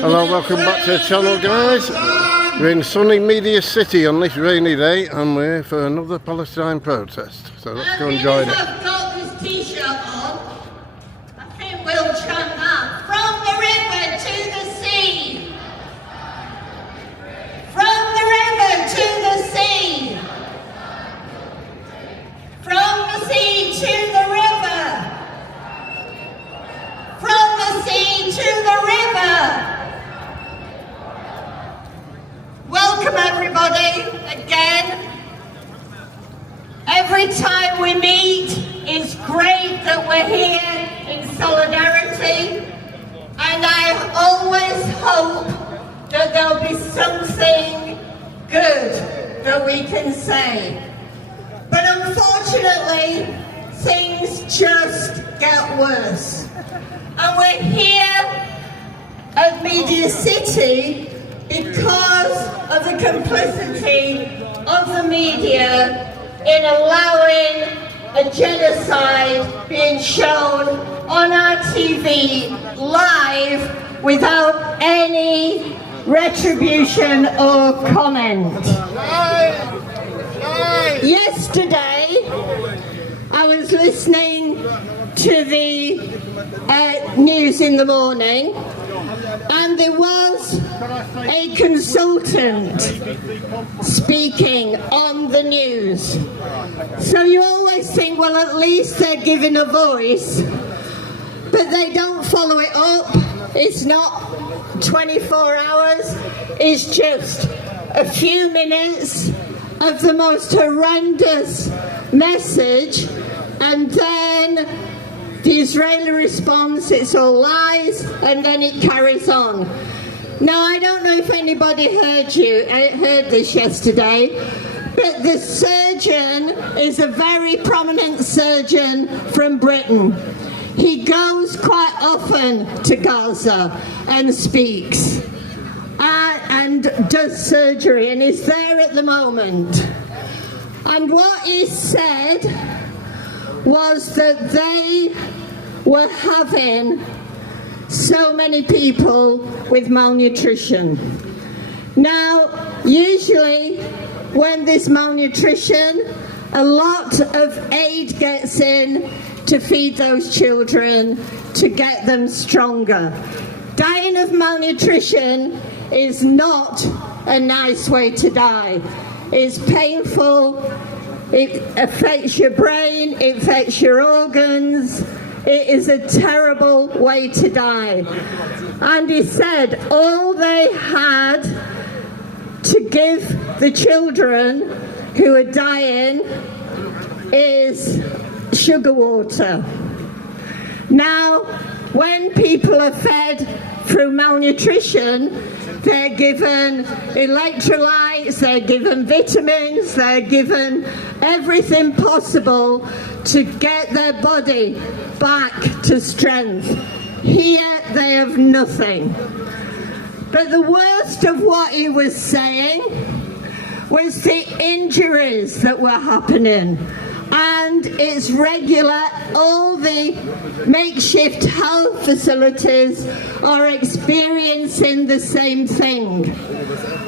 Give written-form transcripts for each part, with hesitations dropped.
Hello, welcome back to the channel, guys. We're in sunny Media City on this rainy day and we're here for another Palestine protest. So let's go and join it. I've got this t-shirt on. I think we'll chant that. From the river to the sea. From the river to the sea. From the sea to the river. From the sea to the river. Welcome everybody again. Every time we meet, it's great that we're here in solidarity, and I always hope that there'll be something good that we can say. But unfortunately, things just get worse. And we're here at Media City because of the complicity of the media in allowing a genocide being shown on our TV live without any retribution or comment. Yesterday, I was listening to the news in the morning, and there was a consultant speaking on the news. So you always think, well, at least they're giving a voice, but they don't follow it up. It's not 24 hours, it's just a few minutes of the most horrendous message, and then the Israeli response, it's all lies, and then it carries on. Now, I don't know if anybody heard this yesterday, but the surgeon is a very prominent surgeon from Britain. He goes quite often to Gaza and speaks and does surgery, and is there at the moment. And what he said was that they were having so many people with malnutrition. Now, usually when there's malnutrition, a lot of aid gets in to feed those children, to get them stronger. Dying of malnutrition is not a nice way to die. It's painful. It affects your brain, it affects your organs. It is a terrible way to die. And he said all they had to give the children who are dying is sugar water. Now, when people are fed through malnutrition, they're given electrolytes, they're given vitamins, they're given everything possible to get their body back to strength. Here they have nothing. But the worst of what he was saying was the injuries that were happening. And it's regular, all the makeshift health facilities are experiencing the same thing.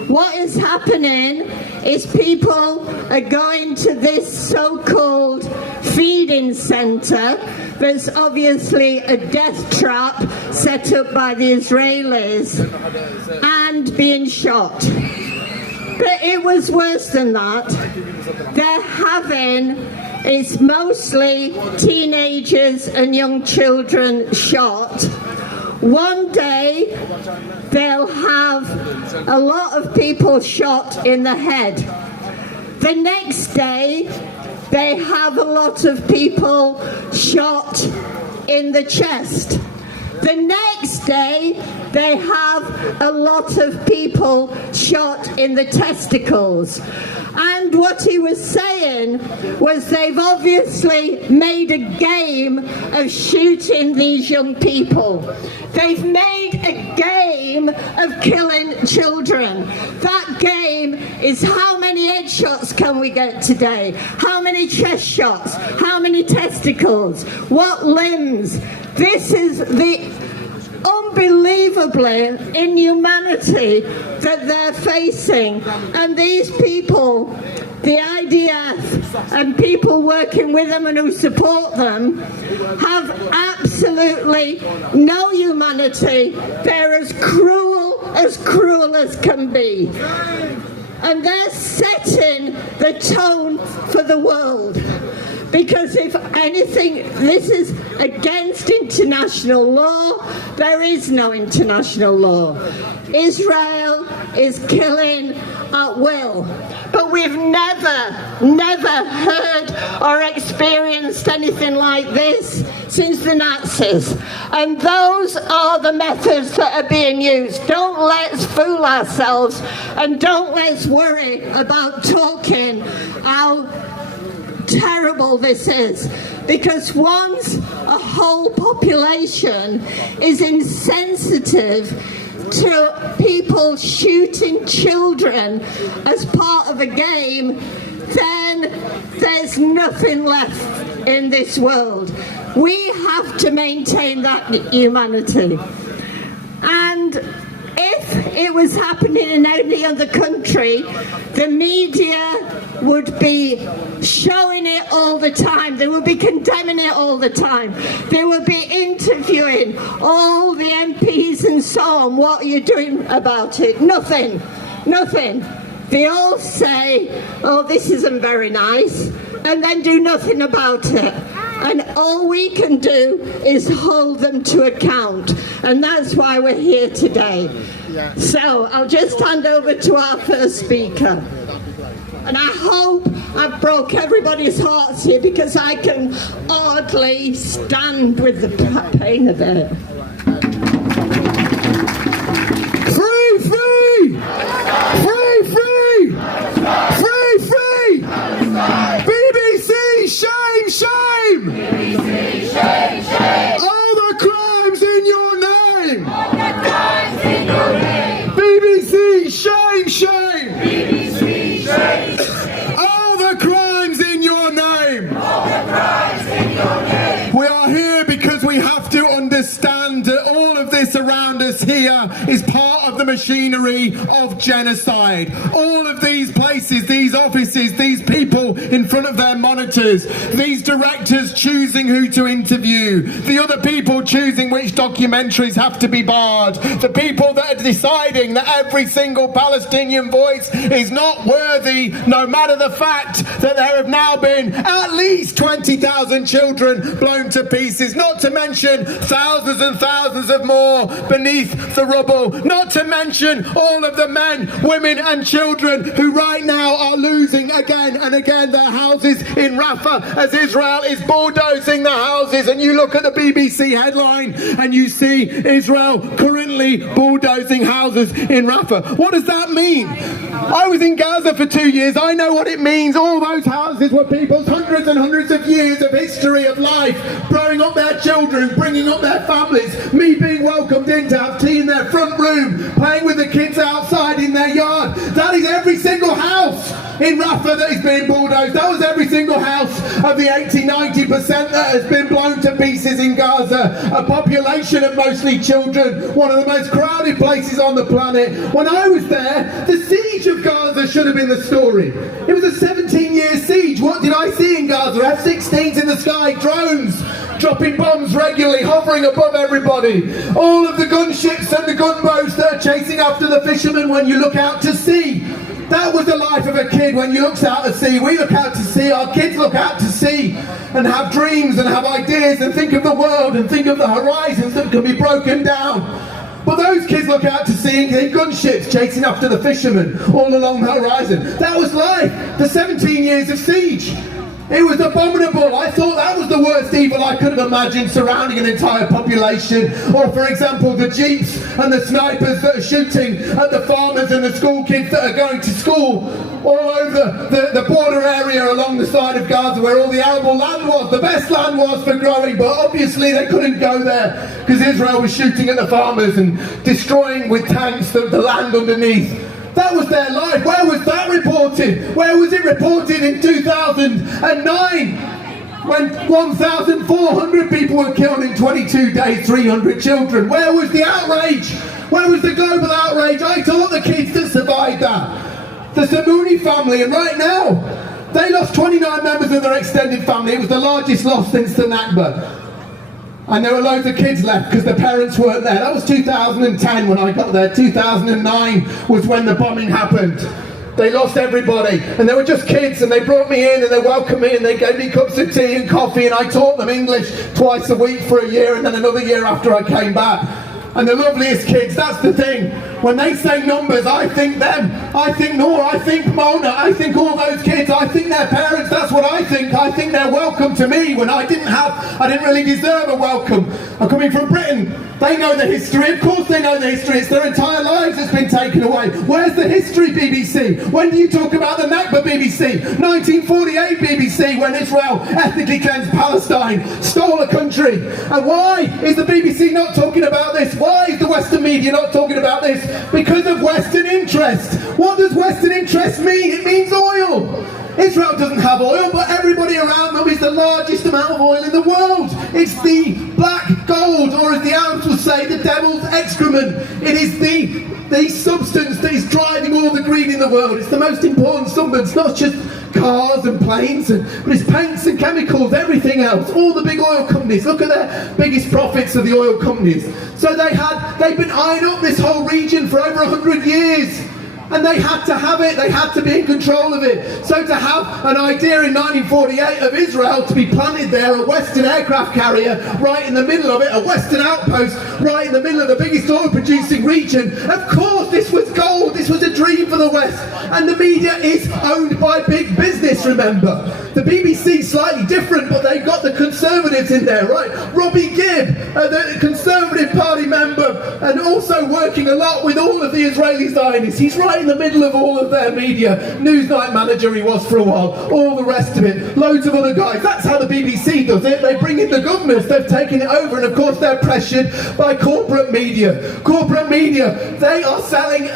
What is happening is people are going to this so-called feeding centre that's obviously a death trap set up by the Israelis and being shot. But it was worse than that. They're having, it's mostly teenagers and young children shot. One day they'll have a lot of people shot in the head. The next day they have a lot of people shot in the chest. The next day they have a lot of people shot in the testicles. And what he was saying was they've obviously made a game of shooting these young people. They've made a game of killing children. That game is how many headshots can we get today? How many chest shots? How many testicles? What limbs? This is the unbelievably inhumanity that they're facing. And these people, the IDF and people working with them and who support them, have absolutely no humanity. They're as cruel as can be. And they're setting the tone for the world. Because if anything, this is against international law. There is no international law. Israel is killing at will. But we've never heard or experienced anything like this since the Nazis. And those are the methods that are being used. Don't let's fool ourselves, and don't let's worry about talking how terrible this is, because once a whole population is insensitive to people shooting children as part of a game, then there's nothing left in this world. We have to maintain that humanity. And if it was happening in any other country, the media would be showing it all the time. They would be condemning it all the time. They would be interviewing all the MPs and so on. What are you doing about it? Nothing. Nothing. They all say, oh, this isn't very nice, and then do nothing about it. And all we can do is hold them to account. And that's why we're here today. So I'll just hand over to our first speaker. And I hope I've broke everybody's hearts here, because I can hardly stand with the pain of it. Free, free! Free, free! Free, free! BBC, shame, shame! BBC, shame, shame! All the crimes in your name! All the crimes in your name! BBC, shame, shame! BBC, shame, shame! All the crimes in your name! All the crimes in your name! We are here because we have to understand that all of this around us here is part of the machinery of genocide. All of these places, these offices, these people in front of their monitors, these directors choosing who to interview, the other people choosing which documentaries have to be barred, the people that are deciding that every single Palestinian voice is not worthy, no matter the fact that there have now been at least 20,000 children blown to pieces, not to mention thousands and thousands of more beneath the rubble, not to mention all of the men, women and children who right now are losing again and again their houses in Rafah as Israel is bulldozing the houses. And you look at the BBC headline and you see Israel currently bulldozing houses in Rafah. What does that mean? I was in Gaza for 2 years. I know what it means. All those houses were people's hundreds and hundreds of years of history of life, growing up their children, bringing up their families, me being welcomed in to have tea in their front room, playing with the kids outside in their yard. That is every single house in Rafah that is being bulldozed. That was every single house of the 80-90% that has been blown to pieces in Gaza. A population of mostly children, one of the most crowded places on the planet. When I was there, the siege of Gaza should have been the story. It was a 17-year siege. What did I see in Gaza? F-16s in the sky, drones dropping bombs regularly, hovering above everybody. All of the gunships and the gunboats that are chasing after the fishermen when you look out to sea. That was the life of a kid when you look out to sea. We look out to sea, our kids look out to sea and have dreams and have ideas and think of the world and think of the horizons that can be broken down. But those kids look out to sea and see gunships chasing after the fishermen all along the horizon. That was life, the 17 years of siege. It was abominable. I thought that was the worst evil I could have imagined surrounding an entire population. Or for example, the jeeps and the snipers that are shooting at the farmers and the school kids that are going to school all over the border area along the side of Gaza where all the arable land was, the best land was for growing, but obviously they couldn't go there because Israel was shooting at the farmers and destroying with tanks the land underneath. That was their life. Where was that reported? Where was it reported in 2009? When 1,400 people were killed in 22 days, 300 children. Where was the outrage? Where was the global outrage? I taught the kids that survived that. The Samuni family, and right now, they lost 29 members of their extended family. It was the largest loss since the Nakba. And there were loads of kids left because the parents weren't there. That was 2010 when I got there. 2009 was when the bombing happened. They lost everybody, and they were just kids, and they brought me in and they welcomed me and they gave me cups of tea and coffee, and I taught them English twice a week for a year, and then another year after I came back. And the loveliest kids, that's the thing. When they say numbers, I think them. I think Noor, I think Mona, I think all those kids, I think their parents, that's what I think. I think they're welcome to me when I didn't really deserve a welcome. I'm coming from Britain. They know the history, of course they know the history. It's their entire lives that's been taken away. Where's the history, BBC? When do you talk about the Nakba, BBC? 1948 BBC, when Israel ethnically cleansed Palestine, stole a country. And why is the BBC not talking about this? Why is the Western media not talking about this? Because of Western interest. What does Western interest mean? It means oil. Israel doesn't have oil, but everybody around them is the largest amount of oil in the world. It's the black gold, or as the Arabs will say, the devil's excrement. It is the substance that is driving all the greed in the world. It's the most important substance, not just cars and planes, but it's paints and chemicals, everything else. All the big oil companies, look at their biggest profits of the oil companies. So they've been eyeing up this whole region for over 100 years. And they had to have it, they had to be in control of it. So to have an idea in 1948 of Israel to be planted there, a Western aircraft carrier right in the middle of it, a Western outpost right in the middle of the biggest oil producing region, of course this was gold, this was a dream for the West. And the media is owned by big business, remember. The BBC slightly different, but they've got the Conservatives in there, right? Robbie Gibb, the Conservative Party member, and also working a lot with all of the Israeli Zionists. He's right in the middle of all of their media. Newsnight manager he was for a while, all the rest of it, loads of other guys. That's how the BBC does it. They bring in the governments, they've taken it over, and of course they're pressured by corporate media. Corporate media, they are selling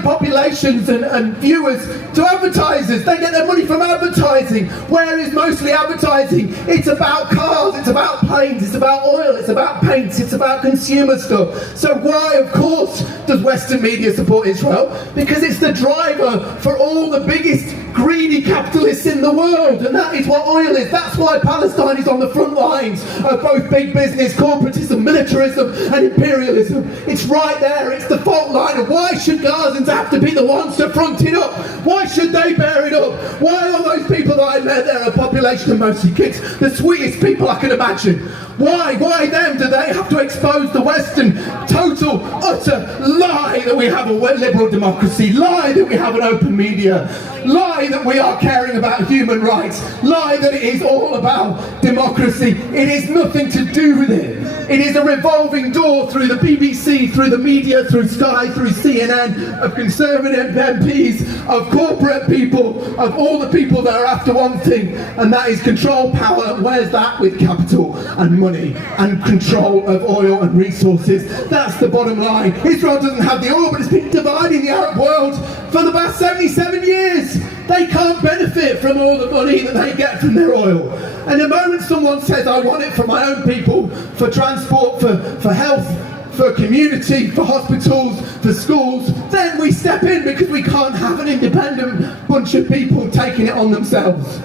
populations and viewers to advertisers. They get their money from advertising. Where is mostly advertising? It's about cars, it's about planes, it's about oil, it's about paints, it's about consumer stuff. So why, of course, does Western media support Israel? Because it's the driver for all the biggest greedy capitalists in the world, and that is what oil is. That's why Palestine is on the front lines of both big business, corporatism, militarism and imperialism. It's right there, it's the fault line. And why should Gazans have to be the ones to front it up? Why should they bear it up? Why are those people that I met there a population of mostly kids, the sweetest people I can imagine? Why them do they have to expose the Western total, utter lie that we have a liberal democracy, lie that we have an open media, lie that we are caring about human rights, lie that it is all about democracy? It is nothing to do with it. It is a revolving door through the BBC, through the media, through Sky, through CNN, of Conservative MPs, of corporate people, of all the people that are after one thing, and that is control, power. Where's that? With capital and money and control of oil and resources. That's the bottom line. Israel doesn't have the oil, but it's been dividing the Arab world for the past 77 years. They can't benefit from all the money that they get from their oil. And the moment someone says, I want it for my own people, for transport, for health, for community, for hospitals, for schools, then we step in, because we can't have an independent bunch of people taking it on themselves.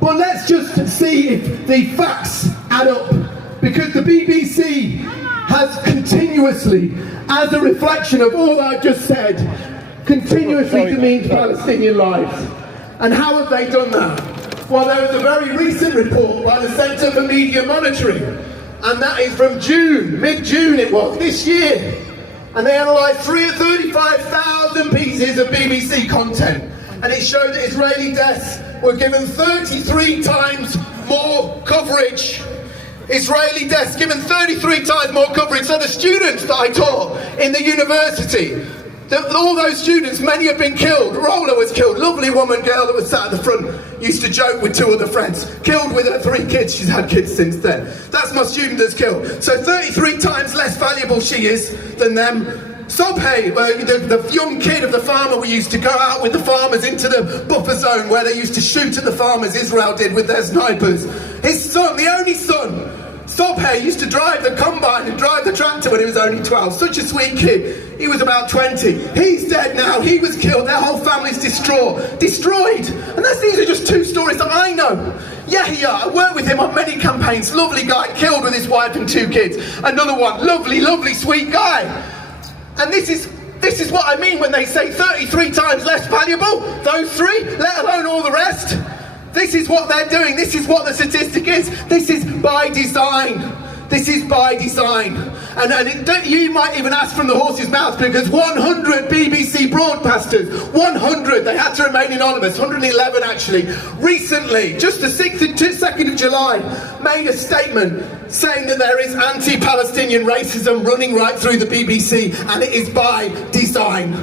But let's just see if the facts add up, because the BBC has continuously, as a reflection of all I've just said, continuously demeaned Palestinian lives. And how have they done that? Well, there was a very recent report by the Centre for Media Monitoring, and that is from June, mid-June it was, this year. And they analysed 35,000 pieces of BBC content, and it showed that Israeli deaths were given 33 times more coverage. Israeli deaths given 33 times more coverage. So the students that I taught in the university, all those students, many have been killed. Rola was killed, lovely woman girl that was sat at the front, used to joke with two other friends, killed with her 3 kids. She's had kids since then. That's my student that's killed. So 33 times less valuable she is than them. Sobhay, the young kid of the farmer, we used to go out with the farmers into the buffer zone where they used to shoot at the farmers, Israel did, with their snipers. His son, the only son, Sobhay, used to drive the combine and drive the tractor when he was only 12. Such a sweet kid. He was about 20. He's dead now. He was killed. Their whole family's destroyed. And these are just two stories that I know. Yahya, I worked with him on many campaigns. Lovely guy, killed with his wife and 2 kids. Another one, lovely, sweet guy. And this is what I mean when they say 33 times less valuable. Those 3, let alone all the rest. This is what they're doing. This is what the statistic is. This is by design. This is by design. And you might even ask from the horse's mouth, because 100 BBC broadcasters, 100, they had to remain anonymous, 111 actually, recently, just the 2nd of July, made a statement saying that there is anti-Palestinian racism running right through the BBC, and it is by design.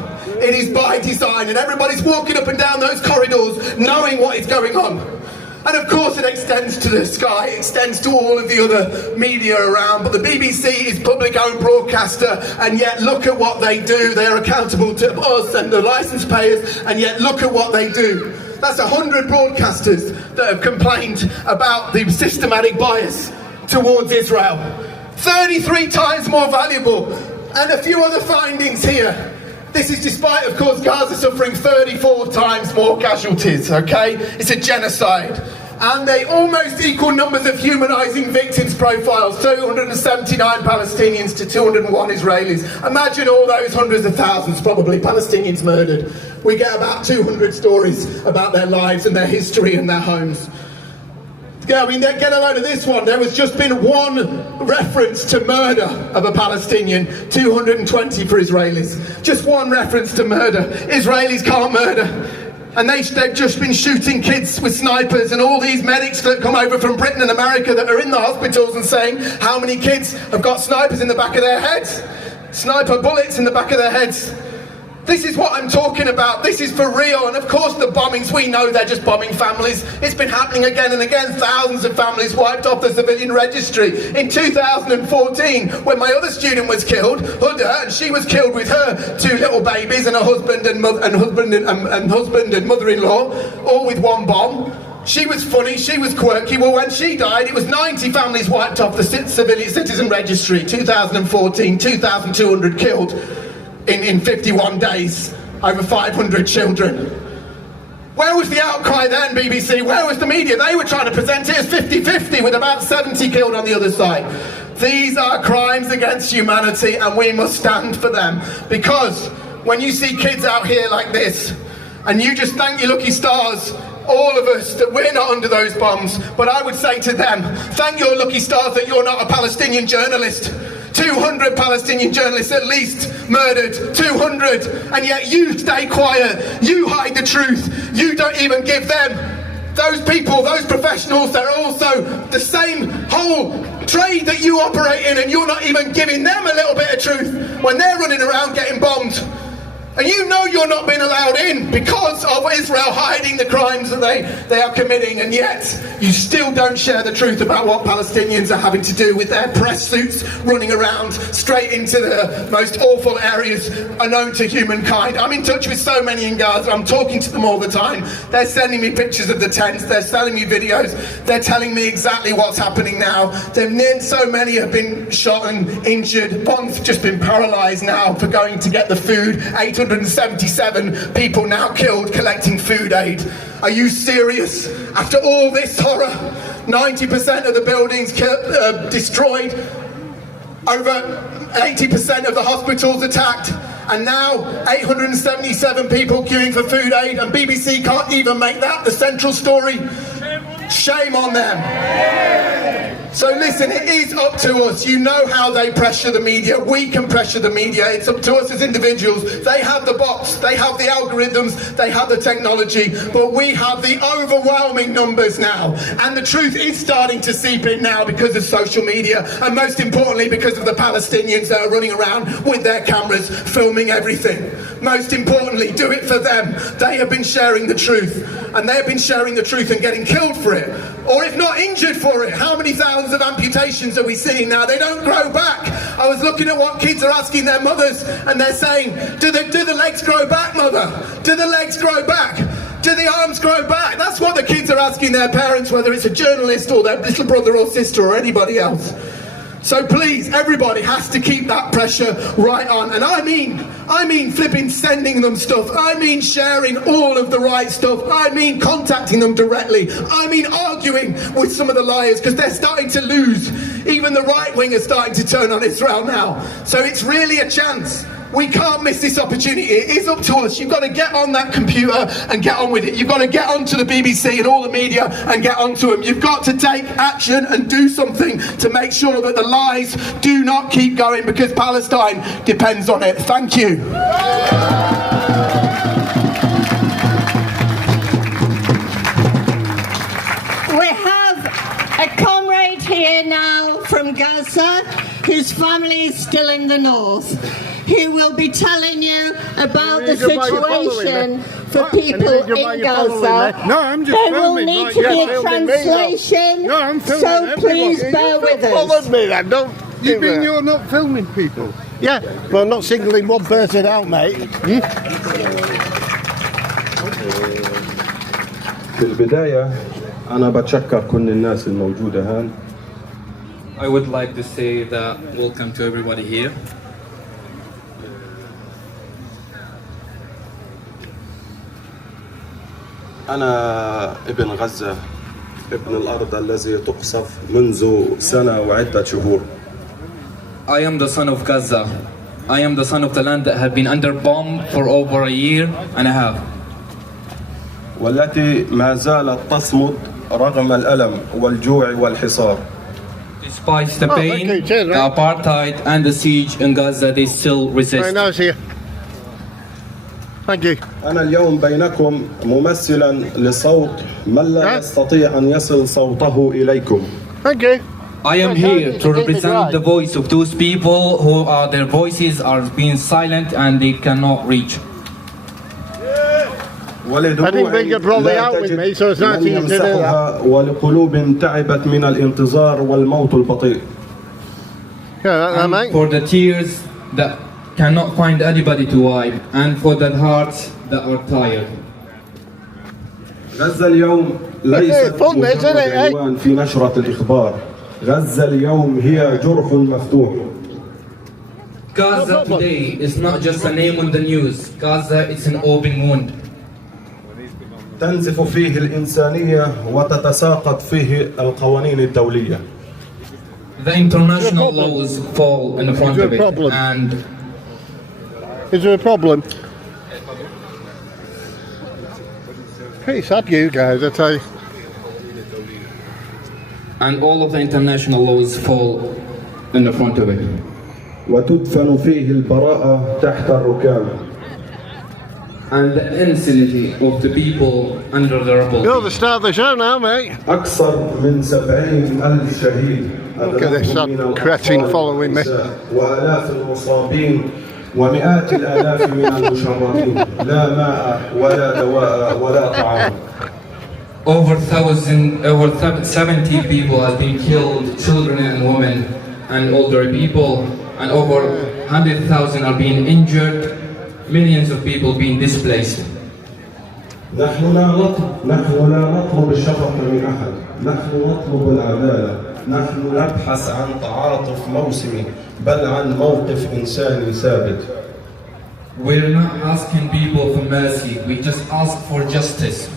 It is by design, and everybody's walking up and down those corridors knowing what is going on. And of course it extends to the Sky, it extends to all of the other media around, but the BBC is public-owned broadcaster, and yet look at what they do. They are accountable to us and the licence payers, and yet look at what they do. That's 100 broadcasters that have complained about the systematic bias towards Israel. 33 times more valuable, and a few other findings here. This is despite, of course, Gaza suffering 34 times more casualties, okay? It's a genocide. And they almost equal numbers of humanising victims profiles, 279 Palestinians to 201 Israelis. Imagine all those hundreds of thousands, probably, Palestinians murdered. We get about 200 stories about their lives and their history and their homes. Yeah, I mean, get a load of this one. There has just been one reference to murder of a Palestinian, 220 for Israelis. Just one reference to murder. Israelis can't murder. And they've just been shooting kids with snipers, and all these medics that come over from Britain and America that are in the hospitals and saying how many kids have got snipers in the back of their heads. Sniper bullets in the back of their heads. This is what I'm talking about. This is for real. And of course the bombings, we know they're just bombing families. It's been happening again and again. Thousands of families wiped off the civilian registry. In 2014, when my other student was killed, Huda, and she was killed with her 2 little babies and a husband and mother-in-law, all with one bomb. She was funny, she was quirky. Well, when she died, it was 90 families wiped off the civilian citizen registry. 2014, 2,200 killed. In 51 days, over 500 children. Where was the outcry then, BBC? Where was the media? They were trying to present it as 50-50 with about 70 killed on the other side. These are crimes against humanity, and we must stand for them. Because when you see kids out here like this, and you just thank your lucky stars, all of us, that we're not under those bombs, but I would say to them, thank your lucky stars that you're not a Palestinian journalist. 200 Palestinian journalists at least murdered, 200, and yet you stay quiet, you hide the truth, you don't even give them, those people, those professionals, they're also the same whole trade that you operate in, and you're not even giving them a little bit of truth when they're running around getting bombed. And you know you're not being allowed in because of Israel hiding the crimes that they are committing, and yet you still don't share the truth about what Palestinians are having to do with their press suits running around straight into the most awful areas unknown to humankind. I'm in touch with so many in Gaza, I'm talking to them all the time. They're sending me pictures of the tents, they're sending me videos, they're telling me exactly what's happening now. So many have been shot and injured, one's just been paralysed now for going to get the food. 877 people now killed collecting food aid. Are you serious? After all this horror, 90% of the buildings destroyed, over 80% of the hospitals attacked, and now 877 people queuing for food aid, and BBC can't even make that the central story. Shame on them. So listen, it is up to us. You know how they pressure the media. We can pressure the media. It's up to us as individuals. They have the bots, they have the algorithms, they have the technology, but we have the overwhelming numbers now. And the truth is starting to seep in now because of social media, and most importantly because of the Palestinians that are running around with their cameras filming everything. Most importantly, do it for them. They have been sharing the truth, and they have been sharing the truth and getting killed for it, or if not injured for it. How many thousands of amputations are we seeing now? They don't grow back. I was looking at what kids are asking their mothers, and they're saying, do the legs grow back, mother? Do the legs grow back? Do the arms grow back? That's what the kids are asking their parents, whether it's a journalist or their little brother or sister or anybody else. So please, everybody has to keep that pressure right on. And I mean flipping sending them stuff. I mean sharing all of the right stuff. I mean contacting them directly. I mean arguing with some of the liars, because they're starting to lose. Even the right wing is starting to turn on Israel now. So it's really a chance. We can't miss this opportunity. It is up to us. You've got to get on that computer and get on with it. You've got to get onto the BBC and all the media and get onto them. You've got to take action and do something to make sure that the lies do not keep going, because Palestine depends on it. Thank you. We have a comrade here now from Gaza whose family is still in the north. He will be telling you about the situation for people in Gaza. No, I'm just there will filming, need not to yet be a filming me, translation, no, I'm filming so everyone. please bear with Follow us. me then, don't. You mean you're not filming people? Yeah, well, not singling one person out, mate. في البداية أنا بتشكر كل الناس الموجودة هان. I would like to say that welcome to everybody here. أنا ابن غزة، ابن الأرض الذي تقصف منذ سنة وعدة شهور. I am the son of Gaza. I am the son of the land that had been under bomb for over a year and a half. والتي ما زالت تصمد رغم الألم والجوع والحصار. Despite the pain, thank you. Cheers, the man. apartheid and the siege in Gaza, they still Very resist. nice here. Thank you. أنا اليوم بينكم ممثلا لصوت من لا يستطيع أن يصل صوته إليكم. Thank you. I am here to represent the voice of those people who are their voices are being silent and they cannot reach. ولدموع think you're probably لا out with تجد me, so it's not من easy to do that. يمسحها، ولقلوب تعبت من الانتظار والموت البطيء. Yeah, that, mate. For the tears that cannot find anybody to wipe, and for the hearts that are tired. غزة اليوم ليست فن، مجرد isn't it, eh? عنوان في نشرة الإخبار. غزة اليوم هي جرح مفتوح. Gaza today is not just a name on the news. Gaza is an open wound. تنزف فيه الإنسانية وتتساقط فيه القوانين الدولية. The international laws fall in front of it, and Is there a problem? Pretty sad, you guys, I tell you. all of the international laws fall in the front of it. وتدفن فيه البراءة تحت الركام. And the innocence of the people under the rubble. You're the star of the show now, mate. أكثر من 70,000 شهيد. Look at this cretin following me. وآلاف المصابين ومئات الآلاف من المشردين. لا ماء ولا دواء ولا طعام. Over 70 people have been killed, children and women and older people, and over 100,000 are being injured, millions of people being displaced. نحن لا نطلب الشفقة من أحد. نحن نطلب العدالة. نحن نبحث عن تعاطف موسمي بل عن موقف إنساني ثابت. We're not asking people for mercy, we just ask for justice.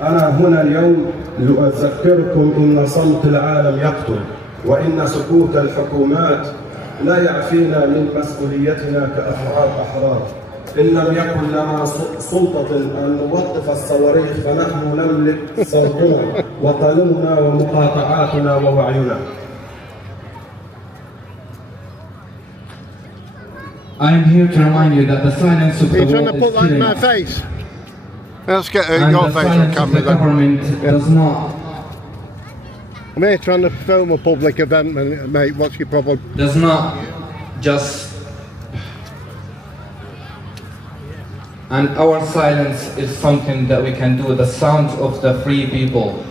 أنا هنا اليوم لأذكركم إن صمت العالم يقتل، وإن سكوت الحكومات لا يعفينا من مسؤوليتنا كأفراد أحرار. إن لم يكن لنا سلطة أن نوقف الصواريخ فنحن نملك صوتنا وقلمنا ومقاطعاتنا ووعينا. I am here to remind you that the silence of the You're trying to world put is that in killing my us. face. Let's get And your the face on silence of camera the then. government does not I'm here trying to film a public event, mate. What's your problem? just. And our silence is something that we can do, the sound of the free people.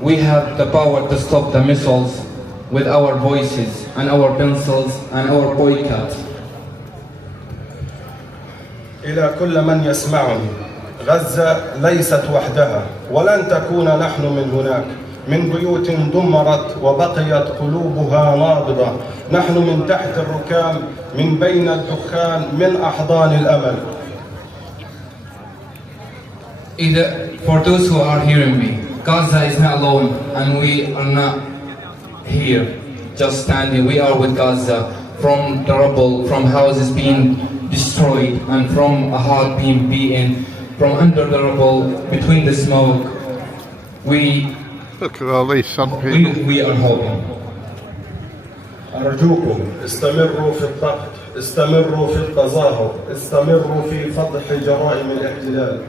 We have the power to stop the missiles with our voices and our pencils and our boycott. إلى كل من يسمعني، غزة ليست وحدها ولن تكون نحن من هناك، من بيوت دمرت وبقيت قلوبها نابضة، نحن من تحت الركام، من بين الدخان، من أحضان الأمل. For those who are hearing me, Gaza is not alone, and we are not here just standing. We are with Gaza, from the rubble, from houses being destroyed, and from a heart being beaten, from under the rubble, between the smoke. Look at all these sad people. We are hoping. أرجوكم استمروا في الضغط، استمروا في التظاهر، استمروا في فضح جرائم الاحتلال.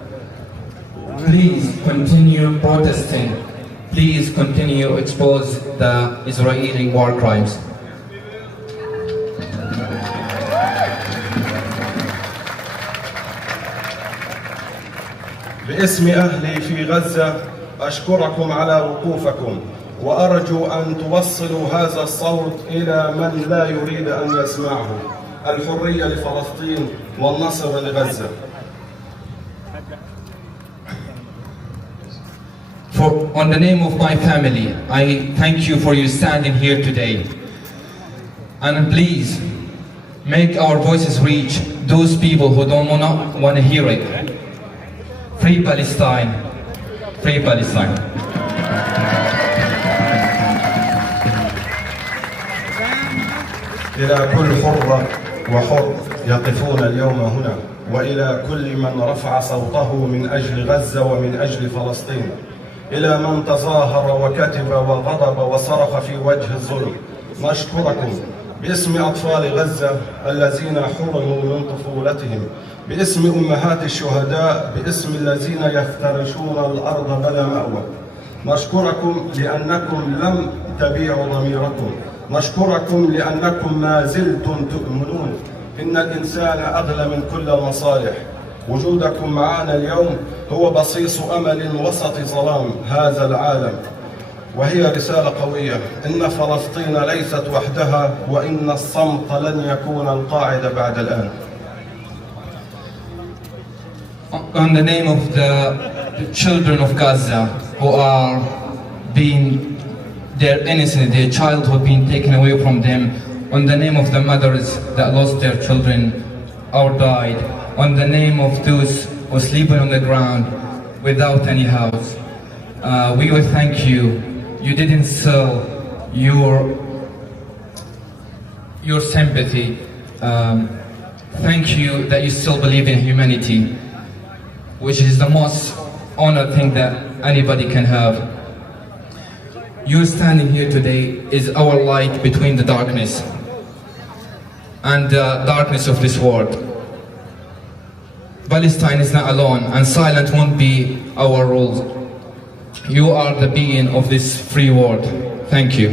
Please continue protesting. Please continue expose the Israeli war crimes. باسم أهلي في غزة أشكركم على وقوفكم، وأرجو أن توصلوا هذا الصوت إلى من لا يريد أن يسمعه. الحرية لفلسطين والنصر لغزة. On the name of my family, I thank you for you standing here today. And please, make our voices reach those people who don't want to hear it. Free Palestine. Free Palestine. إلى كل حرة وحر يقفون اليوم هنا، وإلى كل من رفع صوته من أجل غزة ومن أجل فلسطين، إلى من تظاهر وكتب وغضب وصرخ في وجه الظلم، نشكركم باسم أطفال غزة الذين حرموا من طفولتهم، باسم أمهات الشهداء، باسم الذين يفترشون الأرض بلا مأوى. نشكركم لأنكم لم تبيعوا ضميركم، نشكركم لأنكم ما زلتم تؤمنون إن الإنسان أغلى من كل المصالح. وجودكم معنا اليوم هو بصيص أمل وسط ظلام هذا العالم، وهي رسالة قوية: إن فلسطين ليست وحدها، وإن الصمت لن يكون القاعدة بعد الآن. On the name of the children of Gaza who are being, their innocent, their childhood being taken away from them, on the name of the mothers that lost their children or died, on the name of those who are sleeping on the ground without any house, we will thank you. You didn't sell your sympathy. Thank you that you still believe in humanity, which is the most honored thing that anybody can have. You standing here today is our light between the darkness and the darkness of this world. Palestine is not alone, and silent won't be our rule. You are the being of this free world. Thank you.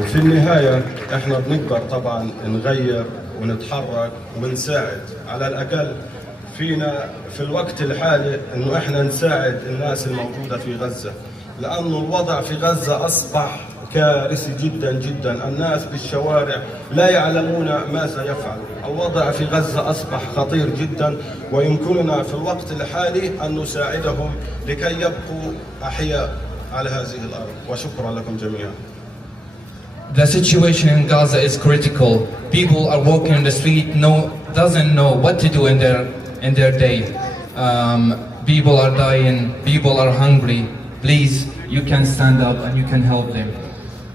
وفي النهاية احنا بنقدر طبعا نغير ونتحرك ونساعد، على الأقل فينا في الوقت الحالي انه احنا نساعد الناس الموجودة في غزة، لأنه الوضع في غزة أصبح كارثي جدا جدا. الناس بالشوارع لا يعلمون ماذا يفعل. الوضع في غزة أصبح خطير جدا، ويمكننا في الوقت الحالي أن نساعدهم لكي يبقوا أحياء على هذه الأرض. وشكرا لكم جميعا. The situation in Gaza is critical. People are walking in the street, doesn't know what to do in their day. People are dying, people are hungry. Please, you can stand up and you can help them.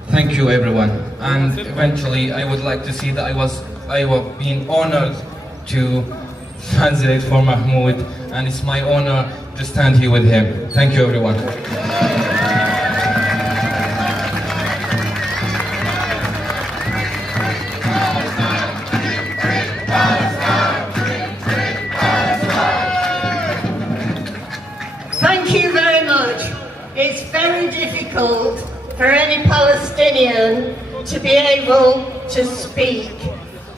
Thank you, everyone. And eventually, I would like to see that I was being honored to translate for Mahmoud, and it's my honor to stand here with him. Thank you, everyone. Thank you very much. It's very difficult for any Palestinian to be able to speak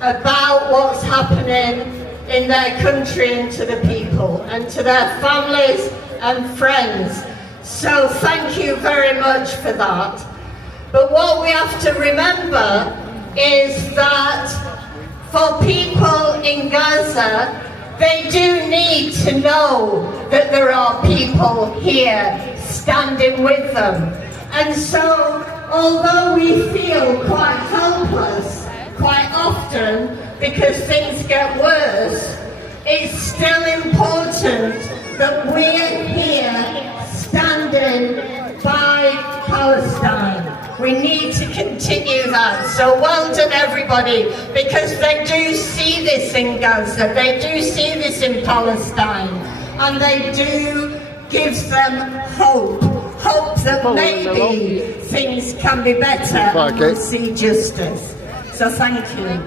about what's happening in their country and to the people and to their families and friends. So thank you very much for that. But what we have to remember is that for people in Gaza, they do need to know that there are people here standing with them. And so, although we feel quite helpless quite often because things get worse, it's still important that we're here standing by Palestine. We need to continue that. So well done everybody, because they do see this in Gaza, they do see this in Palestine, and they do give them hope that maybe things can be better and we'll see justice. So thank you.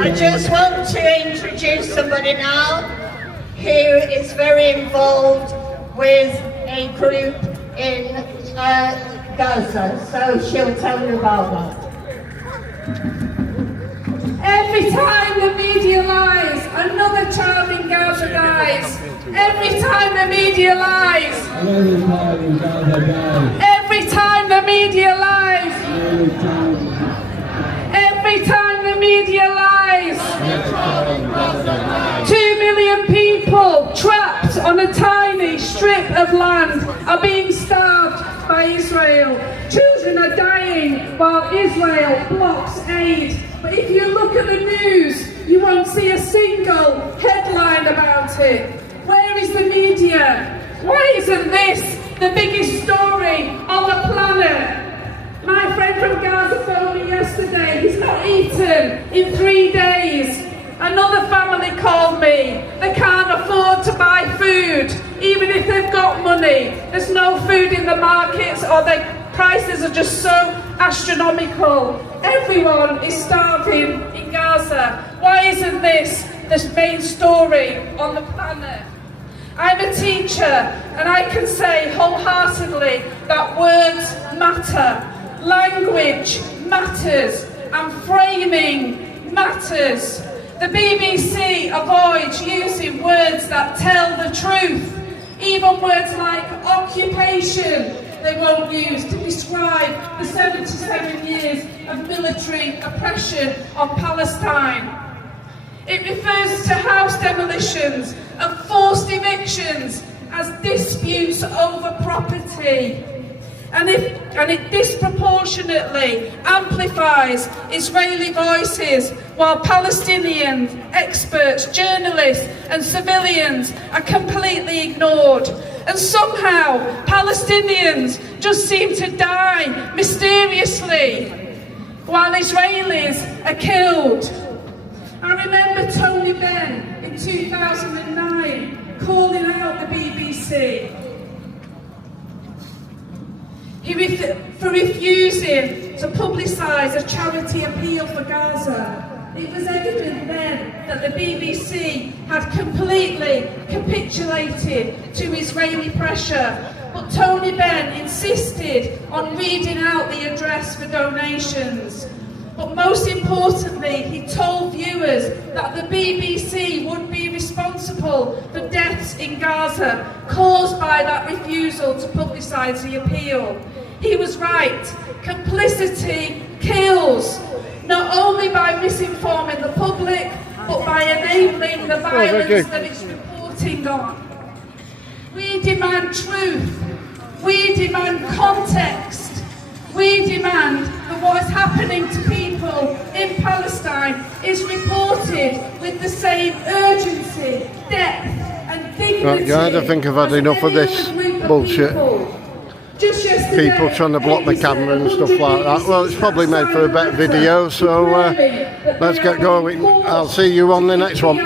I just want to introduce somebody now who is very involved with a group in Gaza, so she'll tell you about that. Every time the media lies, another child in Gaza dies. Every time the media lies. Every time the media lies. Every time the media lies. 2 million people trapped on a tiny strip of land are being starved by Israel. Children are dying while Israel blocks aid. But if you look at the news, you won't see a single headline about it. Where is the media? Why isn't this the biggest story on the planet? My friend from Gaza phoned me yesterday. He's not eaten in 3 days. Another family called me. They can't afford to buy food, even if they've got money. There's no food in the markets, or the prices are just so astronomical. Everyone is starving in Gaza. Why isn't this the main story on the planet? I'm a teacher, and I can say wholeheartedly that words matter. Language matters, and framing matters. The BBC avoids using words that tell the truth. Even words like occupation they won't use to describe the 77 years of military oppression on Palestine. It refers to house demolitions and forced evictions as disputes over property. And it disproportionately amplifies Israeli voices, while Palestinian experts, journalists and civilians are completely ignored. And somehow Palestinians just seem to die mysteriously while Israelis are killed. I remember Tony Benn in 2009 calling out the BBC for refusing to publicise a charity appeal for Gaza. It was evident then that the BBC had completely capitulated to Israeli pressure, but Tony Benn insisted on reading out the address for donations. But most importantly, he told viewers that the BBC would be responsible for deaths in Gaza caused by that refusal to publicise the appeal. He was right. Complicity kills, not only by misinforming the public, but by enabling the violence that it's reporting on. We demand truth. We demand context. We demand that what is happening to people in Palestine is reported with the same urgency, depth and dignity. Right guys, I think I've had enough of this bullshit. People trying to block the camera and stuff like that. Well, it's probably made for a better video, so let's get going. I'll see you on the next one.